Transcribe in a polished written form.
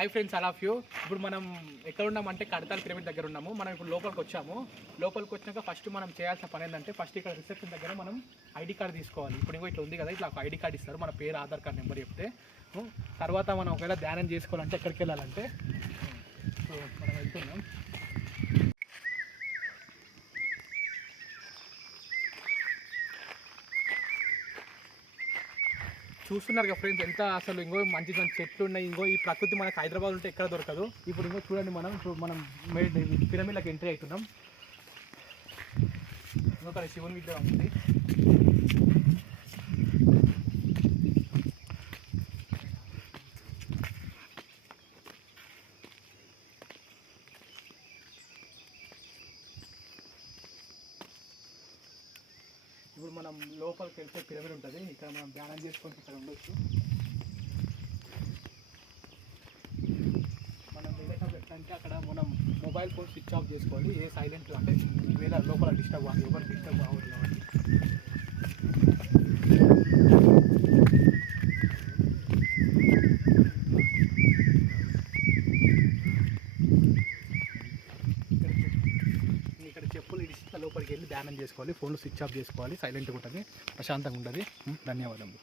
Hi friends, all of you. ఇప్పుడు మనం ఎక్కడ ఉన్నామంటే కడతాల్ పిరమిడ్ దగ్గర ఉన్నాము. మనం ఇప్పుడు లోపలికి వచ్చాము. లోపలికి వచ్చినాక ఫస్ట్ మనం చేయాల్సిన పని ఏంటంటే ఫస్ట్ ఇక్కడ రిసెప్షన్ దగ్గర మనం ఐడి కార్డు తీసుకోవాలి. ఇప్పుడు ఇంకో ఇట్లా ఉంది కదా, ఇట్లా ఒక ఐడి కార్డు ఇస్తారు, మన పేరు ఆధార్ కార్డు నెంబర్ చెప్తే. తర్వాత మనం ఒకవేళ ధ్యానం చేసుకోవాలంటే ఎక్కడికి వెళ్ళాలంటే మనం వెళ్తున్నాం. చూస్తున్నారు కదా ఫ్రెండ్స్, ఎంత అసలు ఇంకో మంచి మంచి చెట్లు ఉన్నాయి. ఇంకో ఈ ప్రకృతి మనకు హైదరాబాద్ ఉంటే ఎక్కడ దొరకదు. ఇప్పుడు ఇంకో చూడండి, మనం పిరమిడ్లకు ఎంట్రీ అవుతున్నాం. ఇంకొక శివుని విగ్రహం ఉంది. ఇప్పుడు మనం లోపలికి వెళ్తే పిరమిడ్ ఉంటుంది. ఇక్కడ మనం ధ్యానం చేసుకొని ఇక్కడ ఉండొచ్చు. మనం వెళ్ళేటప్పుడు ఎట్లా అంటే అక్కడ మనం మొబైల్ ఫోన్ స్విచ్ ఆఫ్ చేసుకోవాలి. ఏ సైలెంట్ అంటే వేరే లోపల డిస్టర్బ్ అవ్వాలి, ఎవరు డిస్టర్బ్ అవ్వదు కాబట్టి. ఇక్కడ చెప్పులు ఇడిస్తే లోపలికి వెళ్ళి ధ్యానం చేసుకోవాలి. ఫోన్లు స్విచ్ ఆఫ్ చేసుకోవాలి. సైలెంట్గా ఉంటుంది, ప్రశాంతంగా ఉంటుంది. ధన్యవాదాలు.